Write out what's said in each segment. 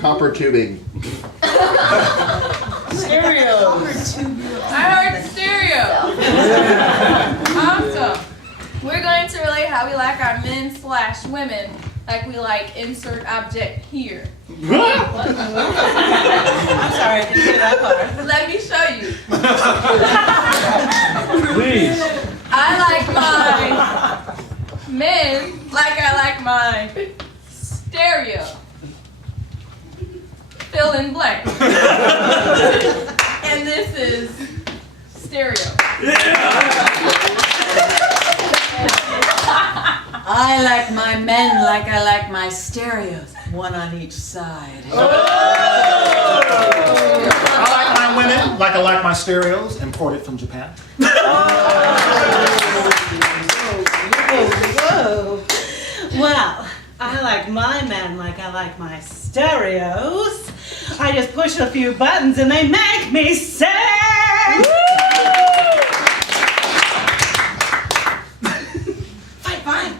Copper tubing. Stereo. I heard stereo. Awesome. We're going to relate how we like our men/women, like we like insert object here. I'm sorry, I didn't hear that part. Let me show you. Please. I like my men like I like my stereo. Fill in blank. And this is stereo. I like my men like I like my stereos, one on each side. I like my women like I like my stereos, imported from Japan. Whoa. Well, I like my men like I like my stereos. I just push a few buttons and they make me sing! Fine.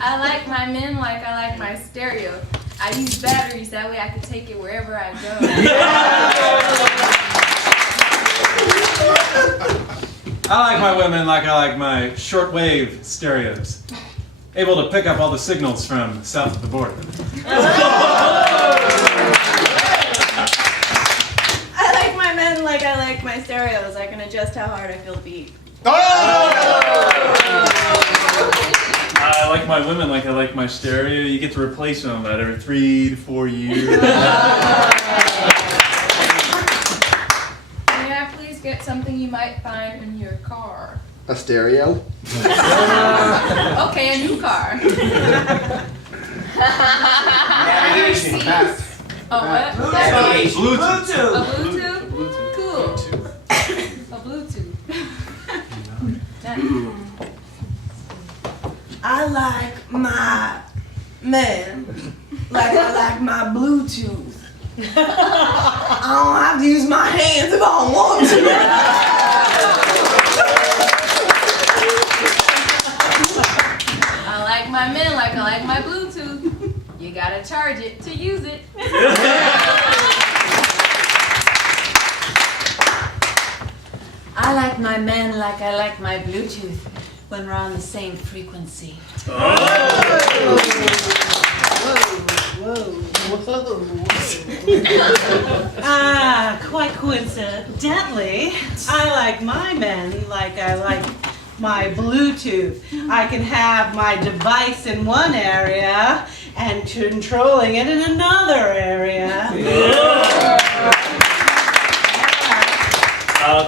I like my men like I like my stereo. I use batteries, that way I can take it wherever I go. I like my women like I like my shortwave stereos. Able to pick up all the signals from south of the border. I like my men like I like my stereos. I can adjust how hard I feel the beat. I like my women like I like my stereo. You get to replace them about every 3 to 4 years. May I please get something you might find in your car? A stereo. Okay, a new car. Navigation. Oh, what? Bluetooth. A Bluetooth? Cool. A Bluetooth. I like my men like I like my Bluetooth. I don't have to use my hands if I don't want to. I like my men like I like my Bluetooth. You gotta charge it to use it. I like my men like I like my Bluetooth when we're on the same frequency. Quite coincidentally, I like my men like I like my Bluetooth. I can have my device in one area and controlling it in another area.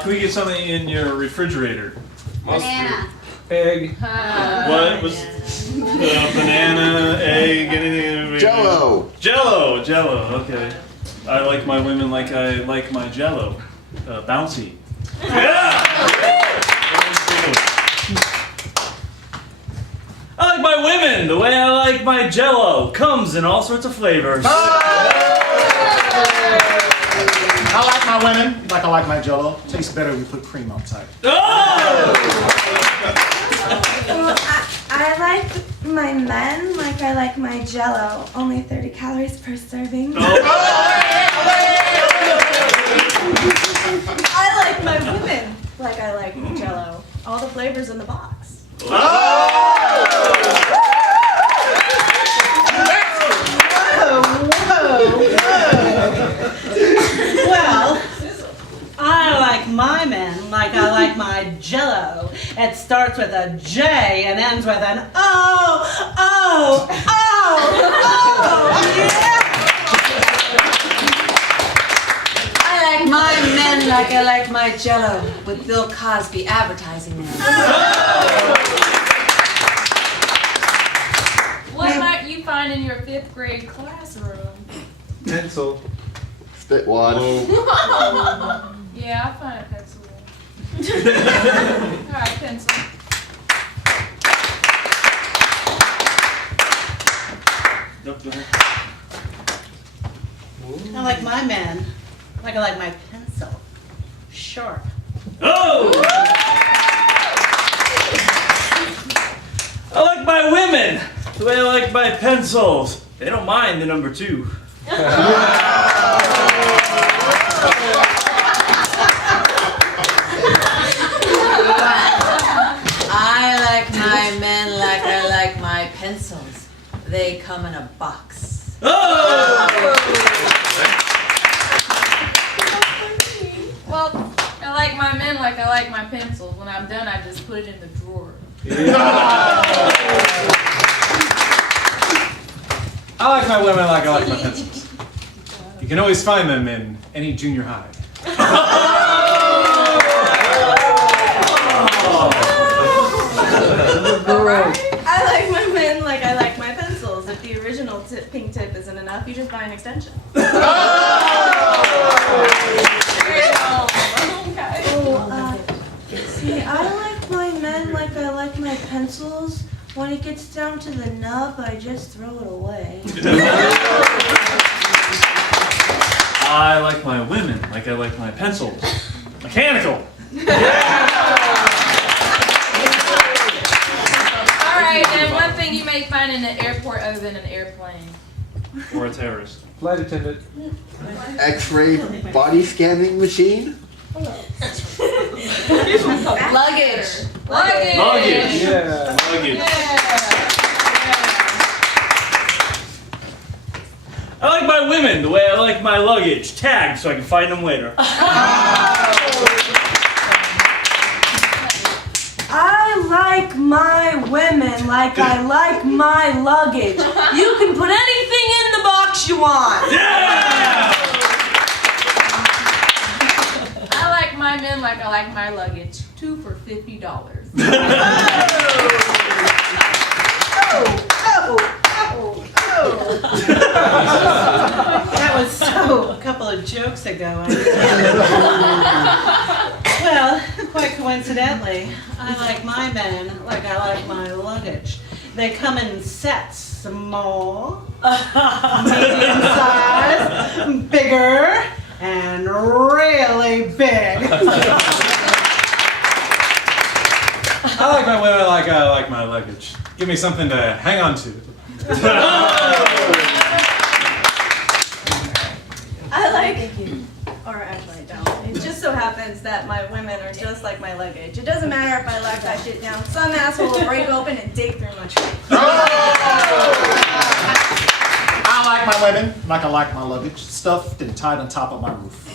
Can we get something in your refrigerator? Banana. Egg. What was banana, egg, anything? Jello. Jello, okay. I like my women like I like my Jello. Bouncy. Yeah! I like my women the way I like my Jello. Comes in all sorts of flavors. I like my women like I like my Jello. Tastes better when you put cream on top. Oh! Well, I like my men like I like my Jello. Only 30 calories per serving. I like my women like I like Jello. All the flavors in the box. Well, I like my men like I like my Jello. It starts with a J and ends with an O, yeah! I like my men like I like my Jello, with Bill Cosby advertising them. What might you find in your 5th grade classroom? Pencil. Spit wad. Yeah, I'll find a pencil. Alright, pencil. Nope, go ahead. I like my men like I like my pencil. Sharp. Oh! I like my women the way I like my pencils. They don't mind the number 2. I like my men like I like my pencils. They come in a box. Oh! Well, I like my men like I like my pencils. When I'm done, I just put it in the drawer. I like my women like I like my pencils. You can always find them in any junior high. I like my men like I like my pencils. If the original pink tip isn't enough, you just buy an extension. See, I like my men like I like my pencils. When it gets down to the nub, I just throw it away. I like my women like I like my pencils. Mechanical. Alright, and one thing you may find in an airport other than an airplane. Or a terrorist. Flight attendant. X-ray body scanning machine. Luggage. Luggage. Luggage. Yeah. Luggage. Yeah. I like my women the way I like my luggage. Tagged so I can find them later. I like my women like I like my luggage. You can put anything in the box you want. Yeah! I like my men like I like my luggage. 2 for $50. That was so a couple of jokes ago. Well, quite coincidentally, I like my men like I like my luggage. They come in sets, small, medium size, bigger, and really big. I like my women like I like my luggage. Give me something to hang on to. I like, or actually I don't. It just so happens that my women are just like my luggage. It doesn't matter if I lock that shit down. Some asshole will break open and dig through my shit. I like my women like I like my luggage, stuffed and tied on top of my roof.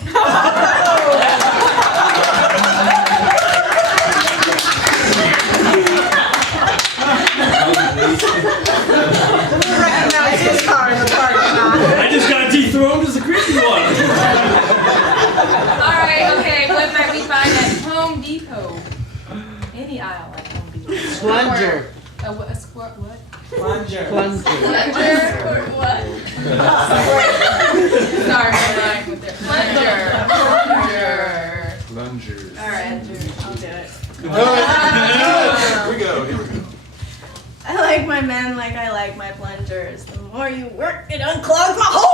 Recognize his car in the parking lot. I just got dethroned as a creepy one. Alright, okay, what might we find at Home Depot? Any aisle at Home Depot. Plunger. A squirt what? Plunger. Plunger or what? Sorry, I'm lying with it. Plunger. Lungers. Alright, I'll do it. Here we go. Here we go. I like my men like I like my plungers. The more you work, it unclogs my hole!